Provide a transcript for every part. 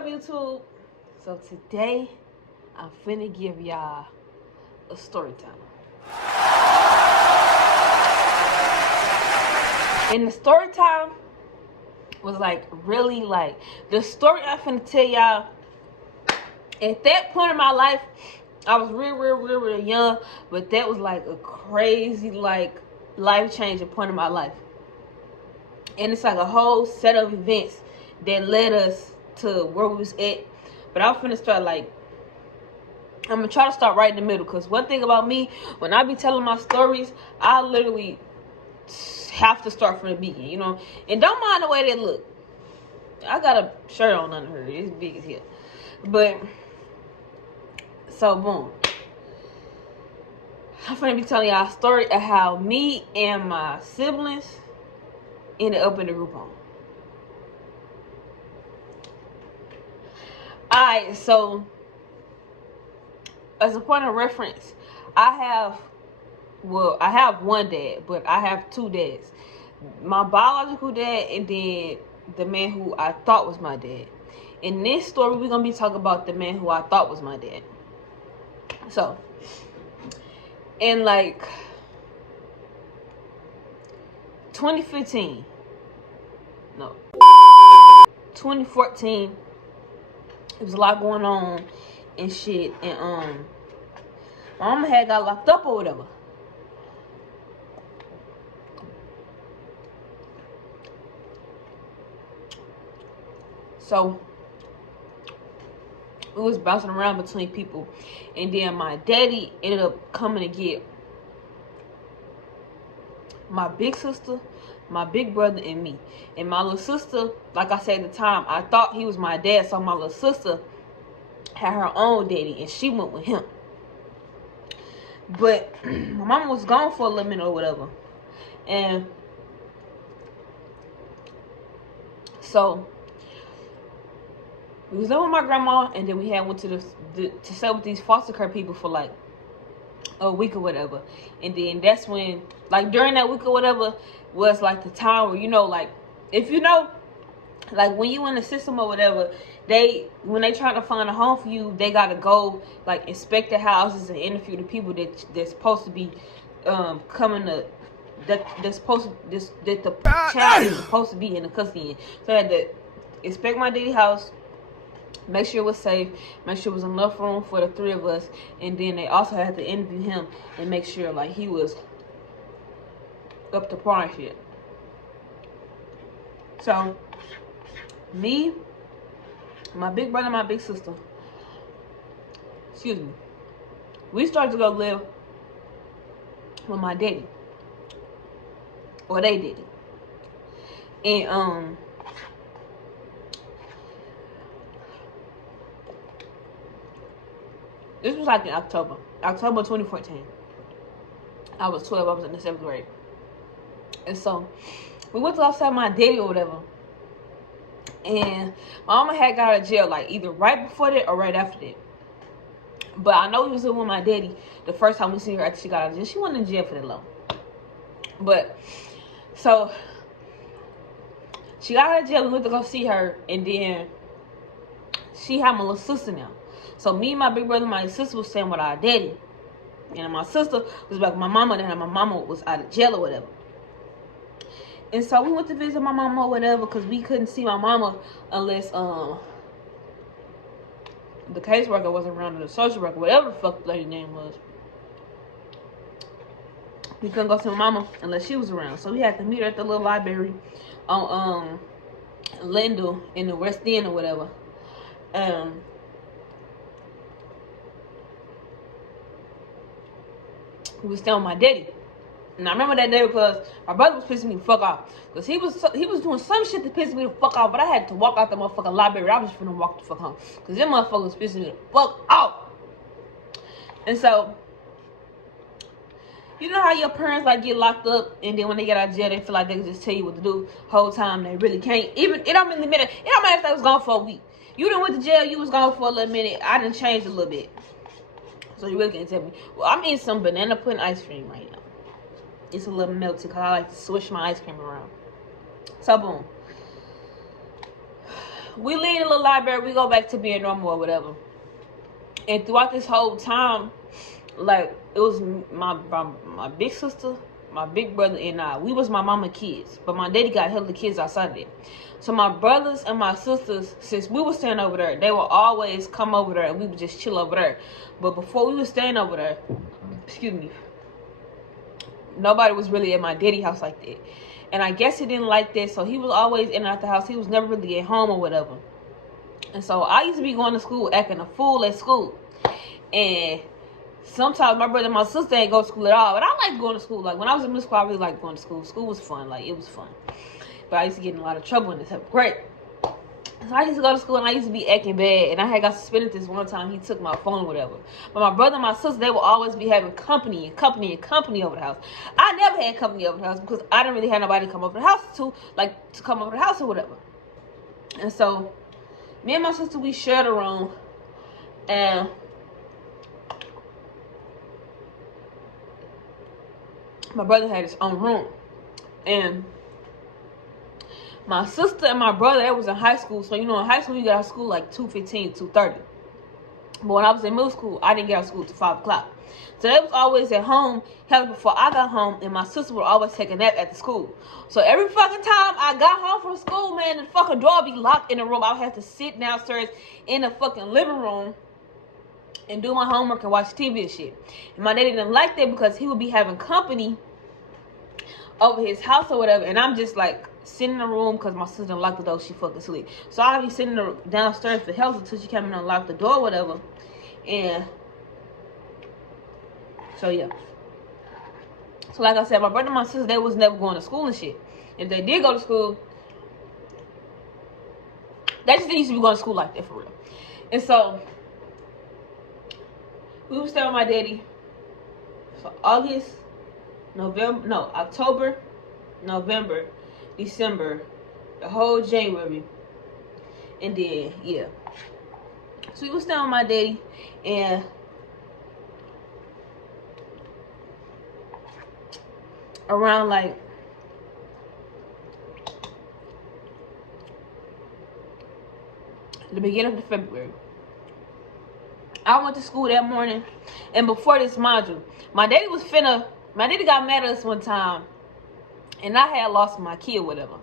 up, YouTube? So today I'm finna give y'all a story time. And the story time was like really like the story I'm finna tell y'all. At that point in my life, I was real young, but that was like a crazy like life-changing point in my life. And it's like a whole set of events that led us to where we was at. But I'm finna start like, I'm gonna try to start right in the middle. Cause one thing about me, when I be telling my stories, I literally have to start from the beginning, you know. And don't mind the way they look. I got a shirt on under her. It's big as hell. But so boom. I'm finna be telling y'all a story of how me and my siblings ended up in the group home. Alright, so as a point of reference, I have one dad, but I have two dads. My biological dad and then the man who I thought was my dad. In this story, we're going to be talking about the man who I thought was my dad. So, in like 2014, there was a lot going on and shit, and my mama had got locked up or whatever. So we was bouncing around between people, and then my daddy ended up coming to get my big sister, my big brother, and me. And my little sister, like I said at the time, I thought he was my dad, so my little sister had her own daddy, and she went with him. But my mama was gone for a little minute or whatever, and so we was there with my grandma, and then we had went to stay with these foster care people for like a week or whatever. And then that's when, like during that week or whatever, was like the time where, you know, like if you know, like when you in the system or whatever, when they trying to find a home for you, they gotta go like inspect the houses and interview the people that's supposed to be coming to that the child is supposed to be in the custody in. So I had to inspect my daddy house, make sure it was safe, make sure it was enough room for the three of us, and then they also had to interview him and make sure like he was up to par and shit. So me, my big brother, my big sister, we started to go live with my daddy, or they did it. And this was like in October 2014. I was 12. I was in the 7th grade. And so we went to outside my daddy or whatever. And my mama had got out of jail like either right before that or right after that. But I know we was with my daddy the first time we seen her after she got out of jail. She wasn't in jail for that long. But so she got out of jail. We went to go see her, and then she had my little sister now. So me, my big brother, my sister was staying with our daddy, and my sister was back with my mama. And my mama was out of jail or whatever. And so we went to visit my mama or whatever, because we couldn't see my mama unless the caseworker wasn't around, or the social worker, whatever the fuck the lady's name was. We couldn't go see my mama unless she was around. So we had to meet her at the little library on Lindell in the West End or whatever. We was staying with my daddy. And I remember that day because my brother was pissing me the fuck off. Because he was doing some shit to piss me the fuck off. But I had to walk out the motherfucking library. I was just finna walk the fuck home. Because them motherfuckers was pissing me the fuck off. And so, you know how your parents like get locked up, and then when they get out of jail, they feel like they can just tell you what to do the whole time. They really can't. Even it don't really matter. It don't matter if they was gone for a week. You done went to jail. You was gone for a little minute. I done changed a little bit. So you really can't tell me. Well, I'm eating some banana pudding ice cream right now. It's a little melty because I like to swish my ice cream around. So boom. we leave the little library, we go back to being normal or whatever. And throughout this whole time, like, it was my big sister, my big brother, and I. We was my mama kids, but my daddy got hella kids outside of it. So my brothers and my sisters, since we were staying over there, they would always come over there and we would just chill over there. But before we were staying over there, excuse me, nobody was really at my daddy house like that. And I guess he didn't like that, so he was always in and out the house. He was never really at home or whatever. And so I used to be going to school acting a fool at school. And sometimes my brother and my sister ain't go to school at all. But I liked going to school. Like, when I was in middle school, I really liked going to school. School was fun. Like, it was fun. But I used to get in a lot of trouble in the 7th grade. So I used to go to school and I used to be acting bad. And I had got suspended this one time. He took my phone or whatever. But my brother and my sister, they would always be having company over the house. I never had company over the house because I didn't really have nobody to come over the house to come over the house or whatever. And so me and my sister, we shared a room. And my brother had his own room. And my sister and my brother, they was in high school. So, you know, in high school, you got out of school like 2:15, 2:30. But when I was in middle school, I didn't get out of school till 5 o'clock. So they was always at home, hell, before I got home, and my sister would always take a nap at the school. So every fucking time I got home from school, man, the fucking door would be locked in the room. I would have to sit downstairs in the fucking living room and do my homework and watch TV and shit. And my daddy didn't like that because he would be having company over his house or whatever, and I'm just like sitting in the room because my sister didn't lock the door. She fucking asleep. So I'll be sitting downstairs for help until she came in and locked the door or whatever. And so yeah. So like I said, my brother and my sister, they was never going to school and shit. If they did go to school, they just didn't used to be going to school like that for real. And so we would stay with my daddy for October, November, December, the whole January, and then yeah. So we was staying with my daddy, and around like the beginning of the February, I went to school that morning. And before this, mind you, my daddy got mad at us one time, and I had lost my key or whatever,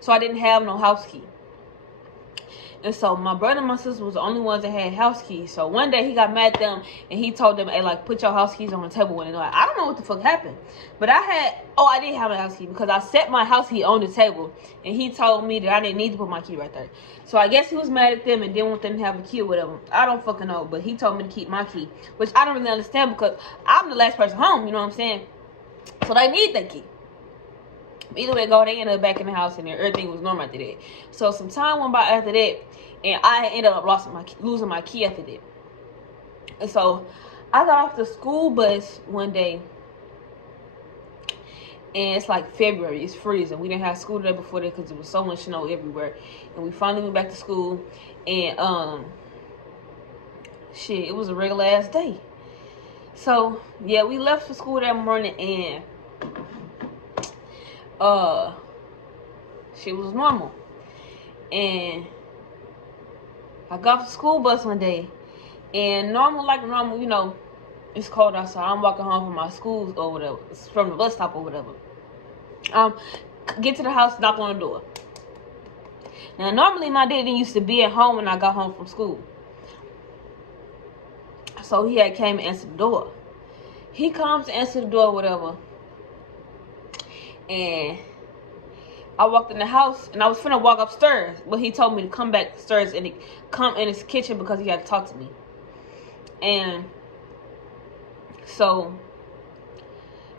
so I didn't have no house key. And so my brother and my sister was the only ones that had house keys. So one day he got mad at them and he told them, hey, like, put your house keys on the table. And like, I don't know what the fuck happened, but I did have a house key because I set my house key on the table, and he told me that I didn't need to put my key right there. So I guess he was mad at them and didn't want them to have a key or whatever. I don't fucking know, but he told me to keep my key, which I don't really understand because I'm the last person home, you know what I'm saying? So they need that key. Either way go, they ended up back in the house and everything was normal after that. So some time went by after that, and I ended up losing my key after that. And so I got off the school bus one day, and it's like February, it's freezing. We didn't have school the day before that because it was so much snow everywhere. And we finally went back to school, and shit, it was a regular ass day. So yeah, we left for school that morning, and shit was normal. And I got off the school bus one day, and normal, you know, it's cold outside. I'm walking home from my school or whatever, from the bus stop or whatever. Get to the house, knock on the door. Now, normally my daddy used to be at home when I got home from school, so he had came and answered the door. He comes to answer the door, whatever, and I walked in the house, and I was finna walk upstairs, but he told me to come back upstairs and come in his kitchen because he had to talk to me. And so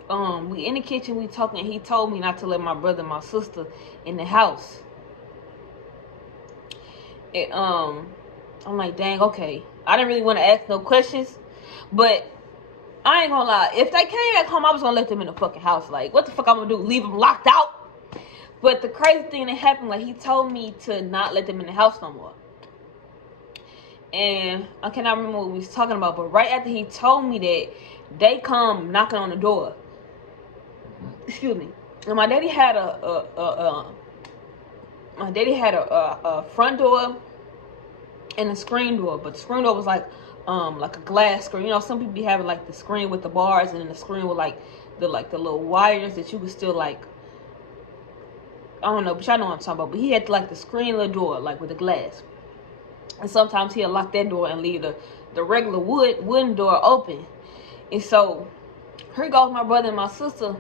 we in the kitchen, we talking, and he told me not to let my brother and my sister in the house. And I'm like, dang, okay. I didn't really want to ask no questions, but I ain't gonna lie, if they came back home, I was gonna let them in the fucking house. Like, what the fuck I'm gonna do, leave them locked out? But the crazy thing that happened, like, he told me to not let them in the house no more. And I cannot remember what we was talking about, but right after he told me that, they come knocking on the door. Excuse me. And my daddy had a my daddy had a front door and a screen door, but the screen door was like a glass screen. You know, some people be having like the screen with the bars, and then the screen with like the little wires that you could still like, I don't know, but y'all know what I'm talking about. But he had like the screen little door, like with the glass. And sometimes he'll lock that door and leave the regular wooden door open. And so here goes my brother and my sister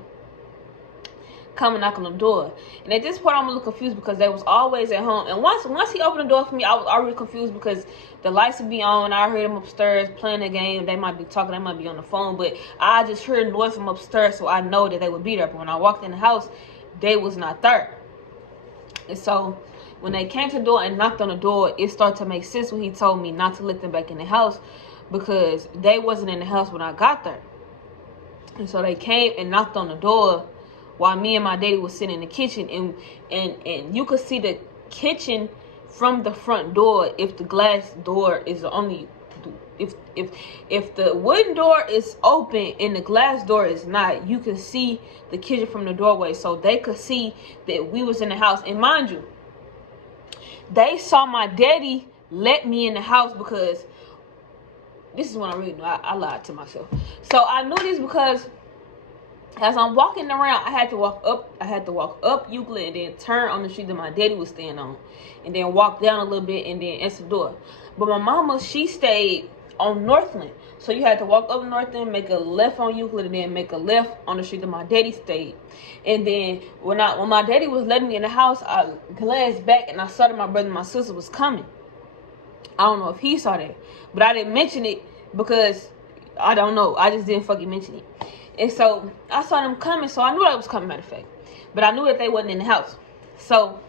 come and knock on the door. And at this point, I'm a little confused because they was always at home. And once he opened the door for me, I was already confused because the lights would be on. I heard them upstairs playing a game. They might be talking. They might be on the phone. But I just heard noise from upstairs, so I know that they would be there. But when I walked in the house, they was not there. And so when they came to the door and knocked on the door, it started to make sense when he told me not to let them back in the house because they wasn't in the house when I got there. And so they came and knocked on the door while me and my daddy was sitting in the kitchen, and you could see the kitchen from the front door if the glass door is only, if the wooden door is open and the glass door is not, you can see the kitchen from the doorway. So they could see that we was in the house. And mind you, they saw my daddy let me in the house because this is when I really knew I lied to myself. So I knew this because as I'm walking around, I had to walk up Euclid and then turn on the street that my daddy was staying on, and then walk down a little bit and then answer the door. But my mama, she stayed on Northland, so you had to walk up Northland, make a left on Euclid, and then make a left on the street that my daddy stayed. And then when my daddy was letting me in the house, I glanced back and I saw that my brother and my sister was coming. I don't know if he saw that, but I didn't mention it because I don't know. I just didn't fucking mention it. And so I saw them coming, so I knew that was coming, matter of fact. But I knew that they wasn't in the house. So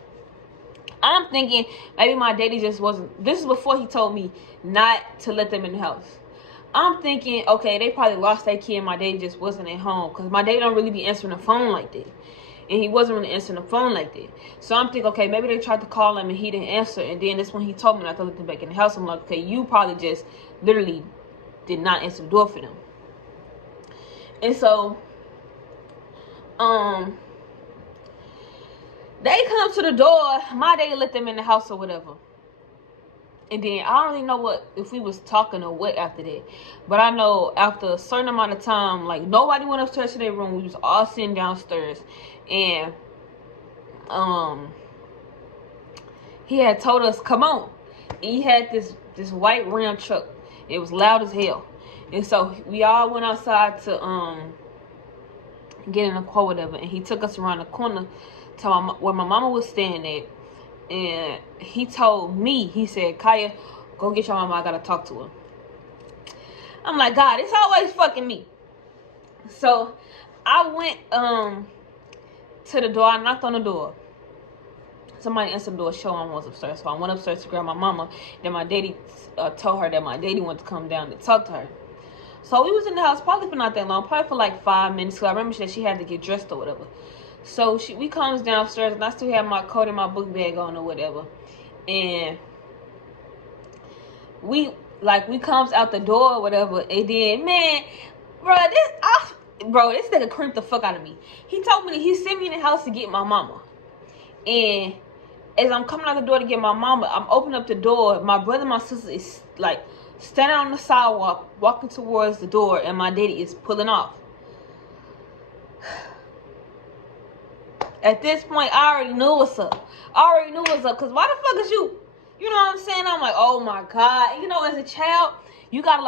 I'm thinking maybe my daddy just wasn't. This is before he told me not to let them in the house. I'm thinking, okay, they probably lost their kid and my daddy just wasn't at home. Because my daddy don't really be answering the phone like that. And he wasn't really answering the phone like that. So I'm thinking, okay, maybe they tried to call him and he didn't answer. And then that's when he told me not to let them back in the house. I'm like, okay, you probably just literally did not answer the door for them. And so, they come to the door. My daddy let them in the house or whatever. And then I don't really know if we was talking or what after that. But I know after a certain amount of time, like nobody went upstairs to their room. We was all sitting downstairs. And he had told us, come on. And he had this white Ram truck. It was loud as hell. And so we all went outside to get in a car, whatever. And he took us around the corner to where my mama was staying at. And he told me, he said, Kaya, go get your mama. I gotta talk to her. I'm like, God, it's always fucking me. So I went to the door. I knocked on the door. Somebody answered the door. Show I was upstairs. So I went upstairs to grab my mama. Then my daddy told her that my daddy wanted to come down to talk to her. So we was in the house probably for not that long, probably for like 5 minutes. Because I remember that she had to get dressed or whatever. So we comes downstairs and I still have my coat and my book bag on or whatever. And we comes out the door or whatever. And then, man, this nigga creeped the fuck out of me. He told me that he sent me in the house to get my mama. And as I'm coming out the door to get my mama, I'm opening up the door. My brother and my sister is like standing on the sidewalk, walking towards the door, and my daddy is pulling off. At this point, I already knew what's up. Because why the fuck is you? You know what I'm saying? I'm like, oh my God. You know, as a child, you got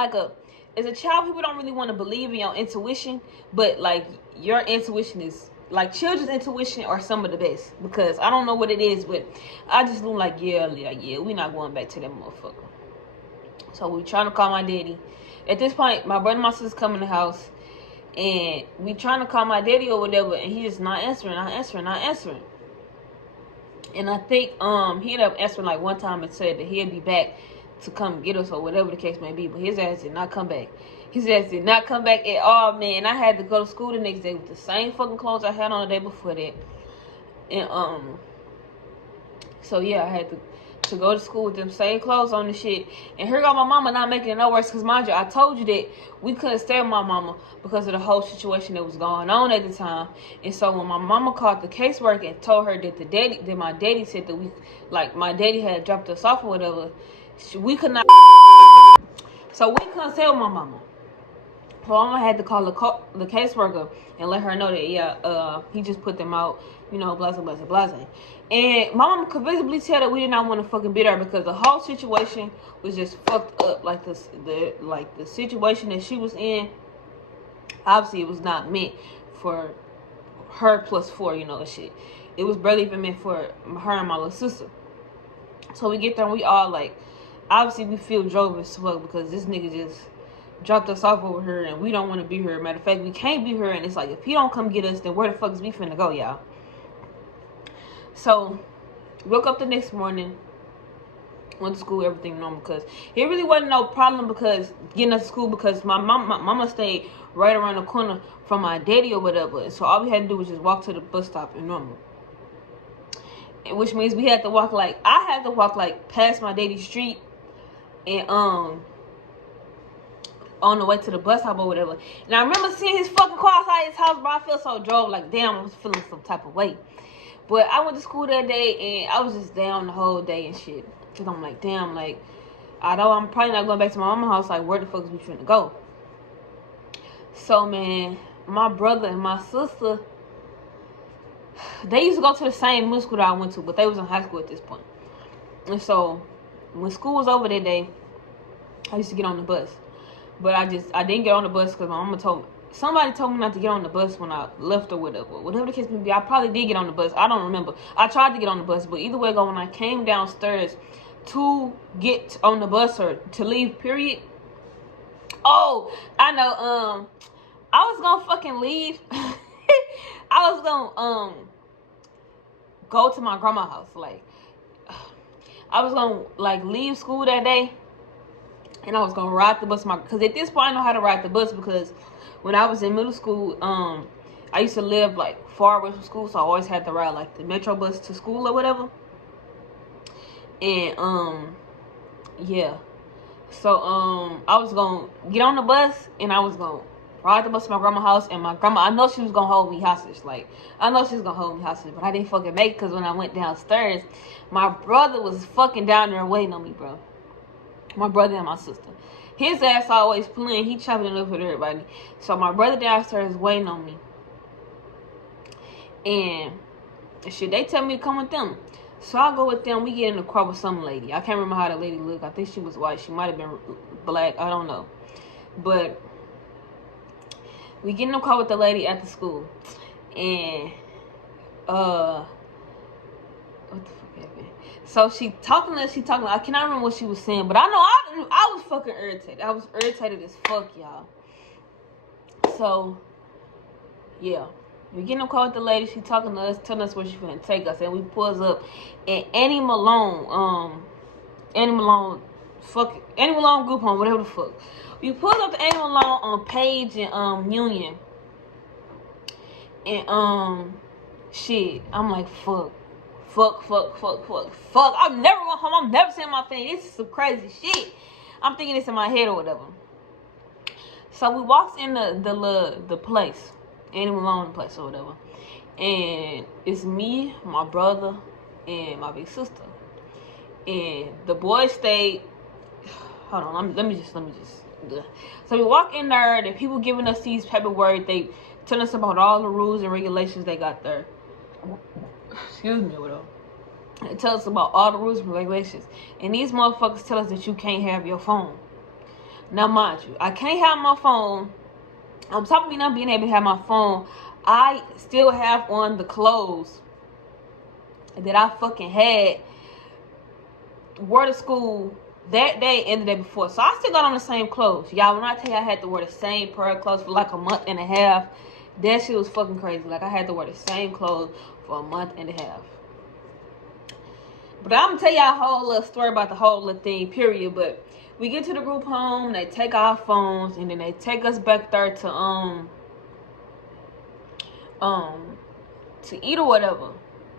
as a child, people don't really want to believe in your intuition. But like, your intuition is, like, children's intuition are some of the best. Because I don't know what it is, but I just knew like, yeah, we not going back to that motherfucker. So we trying to call my daddy. At this point, my brother and my sister come in the house. And we trying to call my daddy or whatever, and he just not answering. And I think he ended up answering like one time and said that he'd be back to come get us or whatever the case may be. But his ass did not come back. His ass did not come back at all, man. I had to go to school the next day with the same fucking clothes I had on the day before that. And so yeah, I had to to go to school with them same clothes on and shit. And here go my mama not making it no worse. Because mind you, I told you that we couldn't stay with my mama because of the whole situation that was going on at the time. And so when my mama called the caseworker and told her that my daddy said that my daddy had dropped us off or whatever, we could not. So we couldn't stay with my mama. So mama had to call the caseworker and let her know that he just put them out, blah blah blah blah. And my mama could visibly tell that we did not want to fucking be there because the whole situation was just fucked up. Like the situation that she was in, obviously it was not meant for her plus 4, shit. It was barely even meant for her and my little sister. So we get there and we all obviously we feel drove as fuck because this nigga just dropped us off over here and we don't want to be here. Matter of fact, we can't be here, and it's like, if he don't come get us, then where the fuck is we finna go, y'all? So woke up the next morning, went to school, everything normal, because it really wasn't no problem because getting us to school, because my mama stayed right around the corner from my daddy or whatever. So all we had to do was just walk to the bus stop and normal. Which means we had to walk I had to walk past my daddy's street and on the way to the bus stop or whatever. And I remember seeing his fucking car outside his house, bro. I felt so drove damn, I was feeling some type of way. But I went to school that day and I was just down the whole day and shit. Cause I'm damn, I know I'm probably not going back to my mama's house, where the fuck is we finna go? So man, my brother and my sister, they used to go to the same middle school that I went to, but they was in high school at this point. And so when school was over that day, I used to get on the bus. But I didn't get on the bus because my mama somebody told me not to get on the bus when I left or whatever. Whatever the case may be, I probably did get on the bus. I don't remember. I tried to get on the bus, but either way when I came downstairs to get on the bus or to leave, period. Oh, I know. I was gonna fucking leave. I was gonna go to my grandma's house. I was gonna leave school that day. And I was gonna ride the bus, because at this point I know how to ride the bus, because when I was in middle school, I used to live far away from school, so I always had to ride the metro bus to school or whatever. And yeah, so I was gonna get on the bus and I was gonna ride the bus to my grandma's house, and my grandma, I know she was gonna hold me hostage. I know she was gonna hold me hostage, but I didn't fucking make it, because when I went downstairs, my brother was fucking down there waiting on me, bro. My brother and my sister. His ass always playing. He chopping it up with everybody. So my brother downstairs waiting on me. And shit, they tell me to come with them. So I go with them. We get in the car with some lady. I can't remember how the lady looked. I think she was white. She might have been black. I don't know. But we get in the car with the lady at the school. And what the fuck happened? So she talking. I cannot remember what she was saying, but I know I was fucking irritated. I was irritated as fuck, y'all. So yeah, we get in the car with the lady. She talking to us, telling us where she finna take us, and we pulls up. And Annie Malone group home, whatever the fuck. We pulled up to Annie Malone on Page and Union, and shit. I'm like, fuck. I'm never going home. I'm never seeing my family. This is some crazy shit. I'm thinking this in my head or whatever. So we walked in the place, Annie Malone place or whatever, and it's me, my brother, and my big sister. And the boys stayed. Hold on, let me just. So we walk in there. The people giving us these paperwork. They telling us about all the rules and regulations they got there. Excuse me, whatever. They tell us about all the rules and regulations. And these motherfuckers tell us that you can't have your phone. Now, mind you, I can't have my phone. On top of me not being able to have my phone, I still have on the clothes that I fucking had wore to school that day and the day before. So I still got on the same clothes. Y'all, when I tell you I had to wear the same pair of clothes for a month and a half, that shit was fucking crazy. I had to wear the same clothes for a month and a half. But I'm gonna tell y'all a whole little story about the whole little thing, period. But we get to the group home, they take our phones, and then they take us back there to eat or whatever.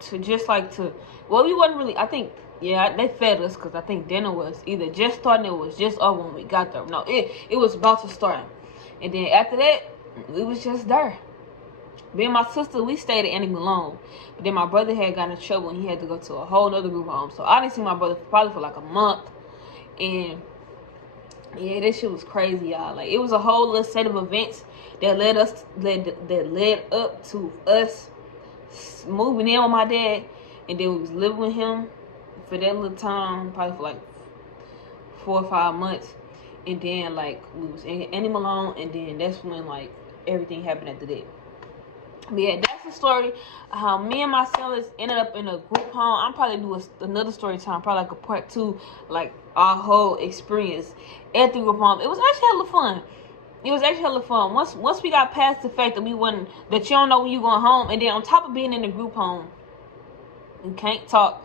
To just well, we wasn't really, I think Yeah, they fed us because I think dinner was either just starting or it was just over when we got there. No, it was about to start. And then after that, we was just there. Me and my sister, we stayed at Annie Malone. But then my brother had gotten in trouble and he had to go to a whole other group home. So I didn't see my brother probably for like a month. And yeah, this shit was crazy, y'all. Like, it was a whole little set of events that led up to us moving in with my dad. And then we was living with him for that little time, probably for like 4 or 5 months. And then like we was in Annie Malone, and then that's when like everything happened after that. But yeah, that's the story how me and my siblings ended up in a group home. I'm probably doing another story time, probably like a part 2, like our whole experience at the group home. It was actually hella fun. It was actually hella fun. Once we got past the fact that that you don't know when you going home, and then on top of being in the group home, you can't talk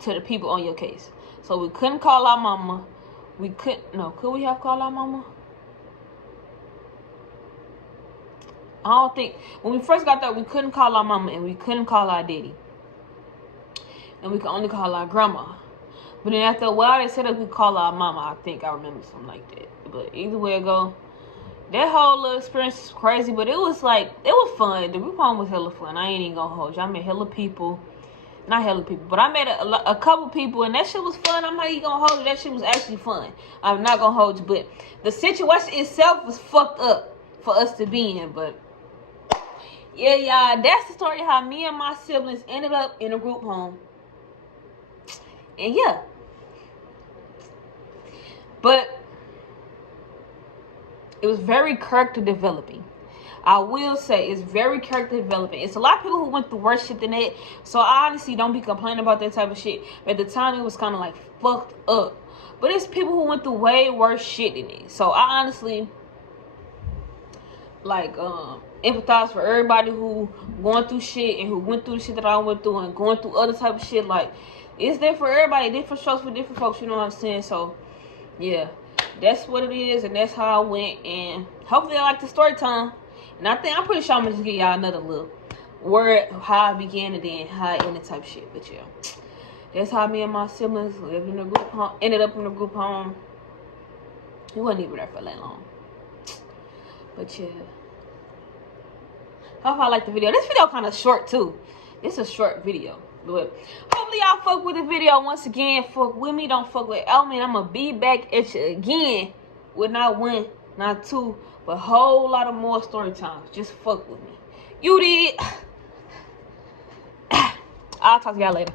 to the people on your case. So we couldn't call our mama. Could we have called our mama? I don't think, when we first got there, we couldn't call our mama and we couldn't call our daddy. And we could only call our grandma. But then after a while, they said that we could call our mama. I think I remember something like that. But either way it go, that whole little experience was crazy. But it was fun. The group home was hella fun. I ain't even gonna hold you. I met hella people. Not hella people, but I met a couple people, and that shit was fun. I'm not even gonna hold you. That shit was actually fun. I'm not gonna hold you, but the situation itself was fucked up for us to be in. But yeah, y'all, that's the story how me and my siblings ended up in a group home. And yeah, but it was very character developing. I will say it's very character developing. It's a lot of people who went through worse shit than that. So I honestly don't be complaining about that type of shit. But at the time it was kind of like fucked up. But it's people who went through way worse shit than it. So I honestly like empathize for everybody who going through shit and who went through the shit that I went through and going through other type of shit. Like, it's there for everybody. Different strokes for different folks. You know what I'm saying? So yeah, that's what it is, and that's how I went. And hopefully I like the story time. And I'm pretty sure I'm gonna just give y'all another little word how I began and then how I ended type shit. But yeah, that's how me and my siblings lived in a group home, ended up in a group home. We wasn't even there for that long. But yeah, hope I like the video. This video kind of short too. It's a short video. But hopefully y'all fuck with the video. Once again, fuck with me, don't fuck with Elman. I'm gonna be back at you again with not 1, not 2, but a whole lot of more story times. Just fuck with me. You did. I'll talk to y'all later.